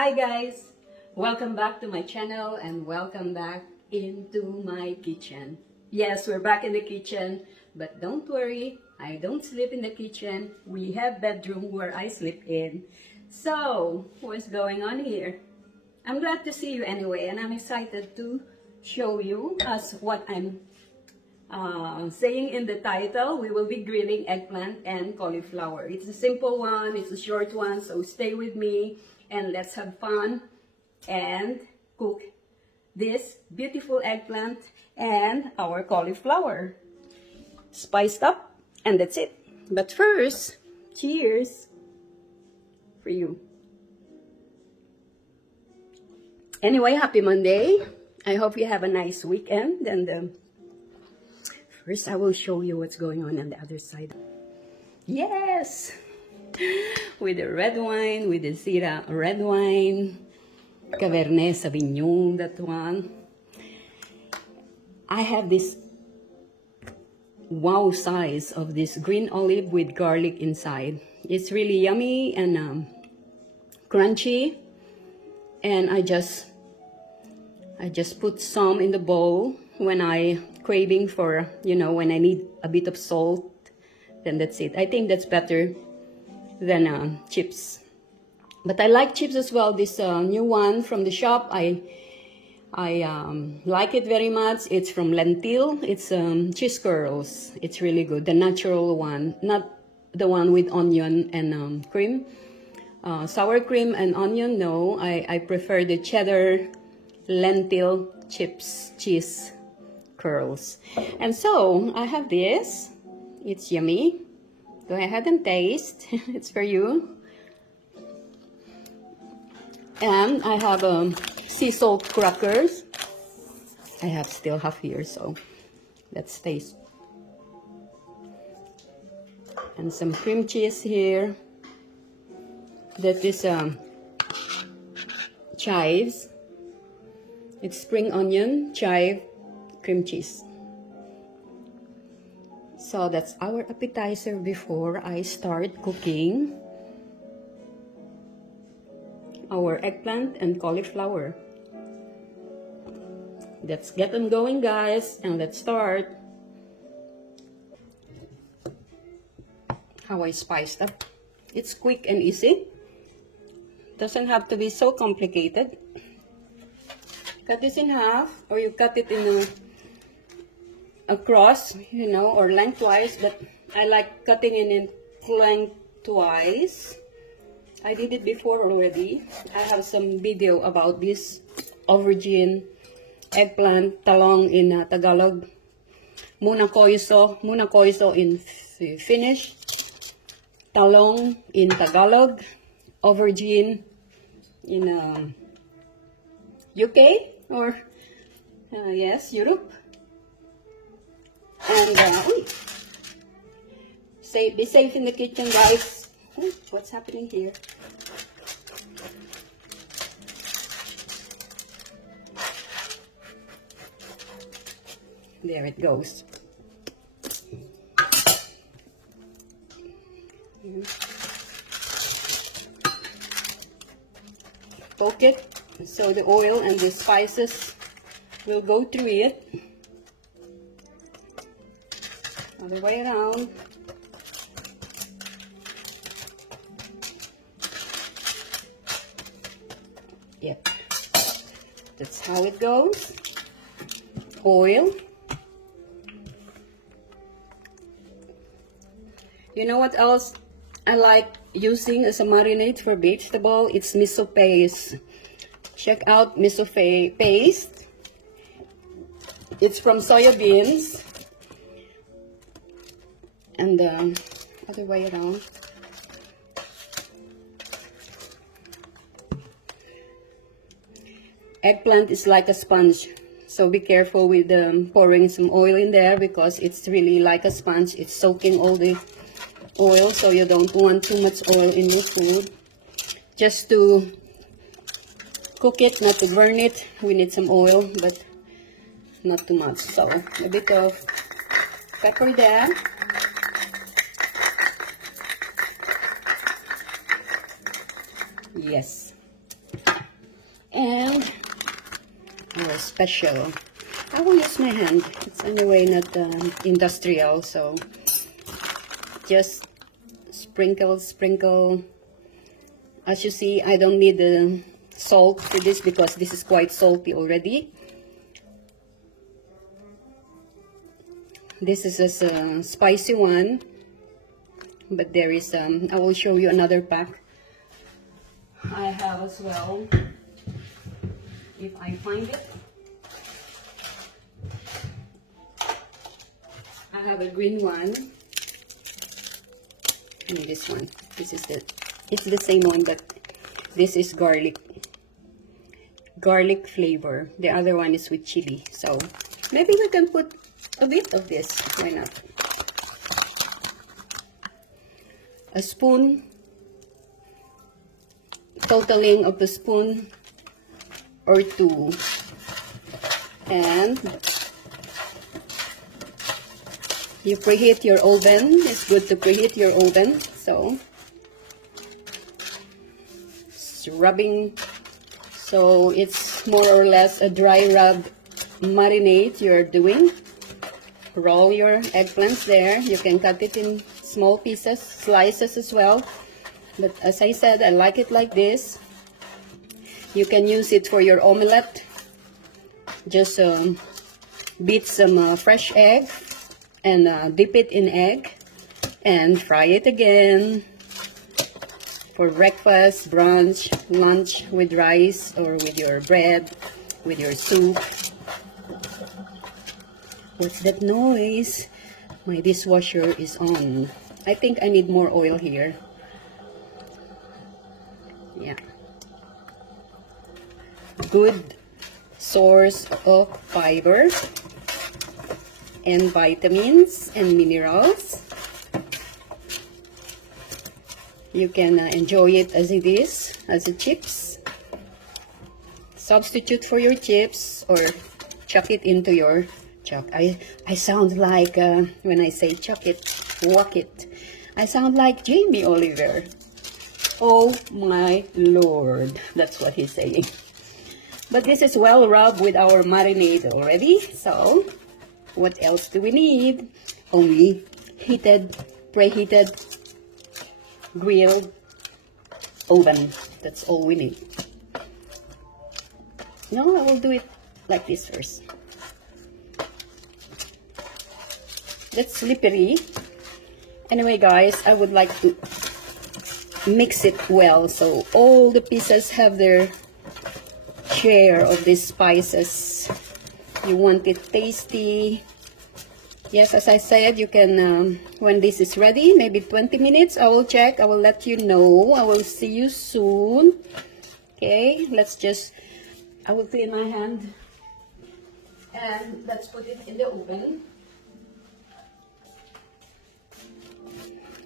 Hi guys! Welcome back to my channel and welcome back into my kitchen. Yes, we're back in the kitchen, but don't worry, I don't sleep in the kitchen. We have bedroom where I sleep in. So, what's going on here? I'm glad to see you anyway, and I'm excited to show you as what I'm saying in the title. We will be grilling eggplant and cauliflower. It's a simple one, it's a short one, so stay with me and let's have fun and cook this beautiful eggplant and our cauliflower. Spiced up, and that's it. But first, cheers for you. Anyway, happy Monday. I hope you have a nice weekend, and first I will show you what's going on the other side. Yes! With the red wine, with the Syrah red wine, Cabernet Sauvignon, that one. I have this wow size of this green olive with garlic inside. It's really yummy and crunchy, and I just put some in the bowl when I craving for, when I need a bit of salt. Then that's it. I think that's better than chips, but I like chips as well. This new one from the shop, I like it very much. It's from Lentil. It's cheese curls. It's really good, the natural one, not the one with onion and cream, sour cream and onion. No, I prefer the cheddar lentil chips cheese curls. And so I have this. It's yummy. Go ahead and taste. It's for you. And I have sea salt crackers. I have still half here, so let's taste. And some cream cheese here. That is chives. It's spring onion, chive, cream cheese. So that's our appetizer before I start cooking our eggplant and cauliflower. Let's get them going, guys, and let's start. How I spiced up. It's quick and easy. Doesn't have to be so complicated. Cut this in half, or you cut it in across, or lengthwise, but I like cutting it lengthwise. I did it before already. I have some video about this aubergine, eggplant, talong in Tagalog, muna koiso in Finnish, talong in Tagalog, aubergine in UK or yes, Europe. And be safe in the kitchen, guys. What's happening here? There it goes. Poke it so the oil and the spices will go through it. Other way around. Yep. That's how it goes. Oil. You know what else I like using as a marinade for vegetable? It's miso paste. Check out miso paste. It's from soya beans. And the other way around. Eggplant is like a sponge, so be careful with pouring some oil in there, because it's really like a sponge. It's soaking all the oil, so you don't want too much oil in your food. Just to cook it, not to burn it, we need some oil, but not too much. So a bit of pepper there. Yes. And our special. I will use my hand. It's anyway not industrial, so just sprinkle. As you see, I don't need the salt for this because this is quite salty already. This is just a spicy one, but there is I will show you another pack I have as well, if I find it. I have a green one and this one. This is it's the same one, but this is garlic flavor. The other one is with chili. So maybe we can put a bit of this. Why not? A spoon, totaling of a spoon or two, and you preheat your oven. It's good to preheat your oven. So it's rubbing, so it's more or less a dry rub marinade you're doing. Roll your eggplants there. You can cut it in small pieces, slices as well. But as I said, I like it like this. You can use it for your omelette. Just beat some fresh egg and dip it in egg and fry it again for breakfast, brunch, lunch with rice or with your bread, with your soup. What's that noise? My dishwasher is on. I think I need more oil here. Yeah. Good source of fiber and vitamins and minerals. You can enjoy it as it is, as a chips. Substitute for your chips or chuck it into your chuck. I sound like, when I say chuck it, walk it, I sound like Jamie Oliver. Oh my Lord, that's what he's saying. But this is well rubbed with our marinade already. So what else do we need? Only preheated grilled oven. That's all we need. No, I will do it like this first. That's slippery. Anyway, guys, I would like to mix it well so all the pieces have their share of these spices. You want it tasty. Yes, as I said, you can, when this is ready, maybe 20 minutes, I will check. I will let you know. I will see you soon. Okay, let's just, I will clean my hand. And let's put it in the oven.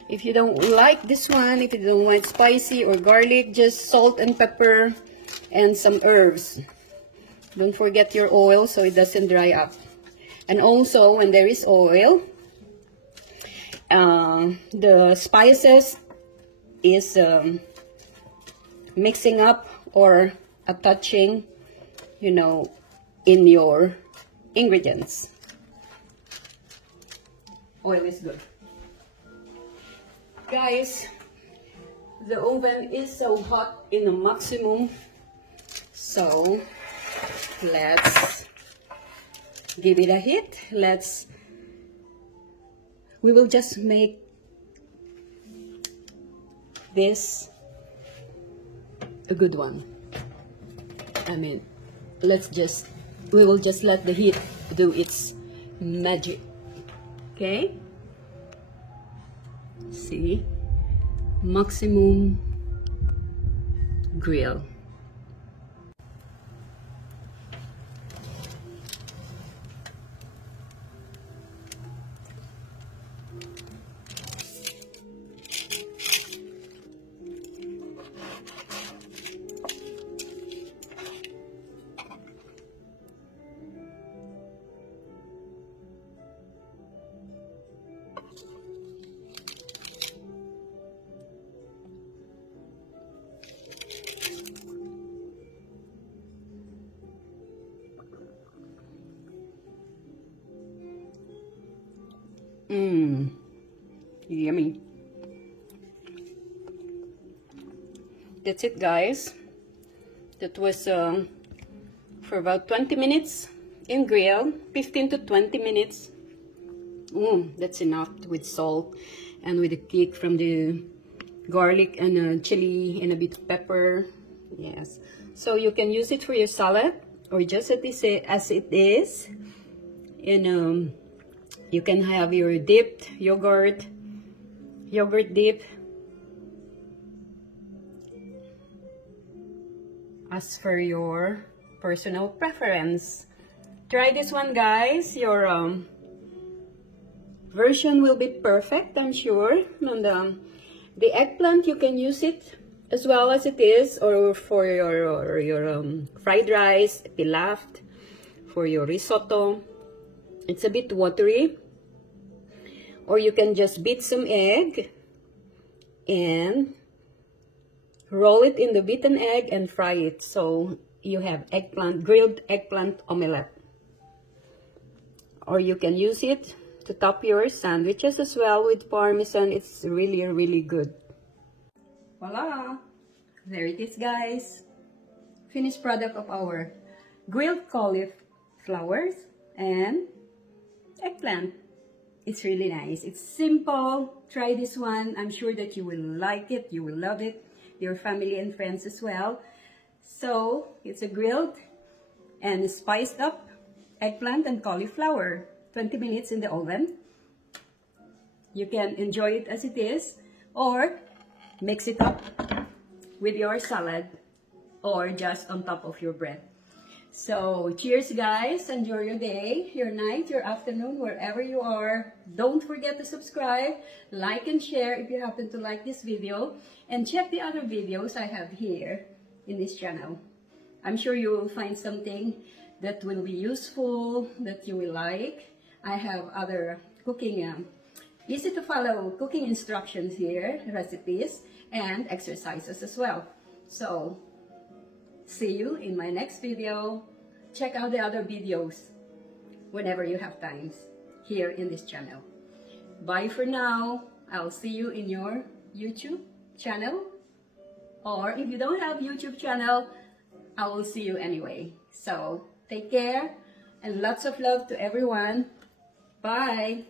If you don't like this one, if you don't want spicy or garlic, just salt and pepper and some herbs. Don't forget your oil so it doesn't dry up. And also, when there is oil, the spices is mixing up or attaching, you know, in your ingredients. Oil is good. Guys, the oven is so hot in the maximum, so let's give it a hit. We will just make this a good one. I mean, we will just let the heat do its magic. Okay? See? Maximum grill. Mmm, yummy. That's it, guys. That was for about 20 minutes in grill, 15 to 20 minutes. That's enough with salt and with the kick from the garlic and chili and a bit of pepper. Yes, so you can use it for your salad or just as it is. And you can have your dipped yogurt dip as for your personal preference. Try this one, guys. Your version will be perfect, I'm sure. And the eggplant, you can use it as well as it is, or for your fried rice, pilaf, for your risotto. It's a bit watery. Or you can just beat some egg and roll it in the beaten egg and fry it. So you have grilled eggplant omelette. Or you can use it to top your sandwiches as well with parmesan. It's really, really good. Voila! There it is, guys. Finished product of our grilled cauliflowers and eggplant. It's really nice. It's simple. Try this one. I'm sure that you will like it. You will love it. Your family and friends as well. So, it's a grilled and spiced up eggplant and cauliflower. 20 minutes in the oven. You can enjoy it as it is, or mix it up with your salad, or just on top of your bread. So, cheers, guys. Enjoy your day, your night, your afternoon, wherever you are. Don't forget to subscribe, like, and share if you happen to like this video. And check the other videos I have here in this channel. I'm sure you will find something that will be useful, that you will like. I have other cooking, easy to follow cooking instructions here, recipes, and exercises as well. So, see you in my next video. Check out the other videos whenever you have time here in this channel. Bye for now. I'll see you in your YouTube channel. Or if you don't have YouTube channel, I will see you anyway. So, take care and lots of love to everyone. Bye.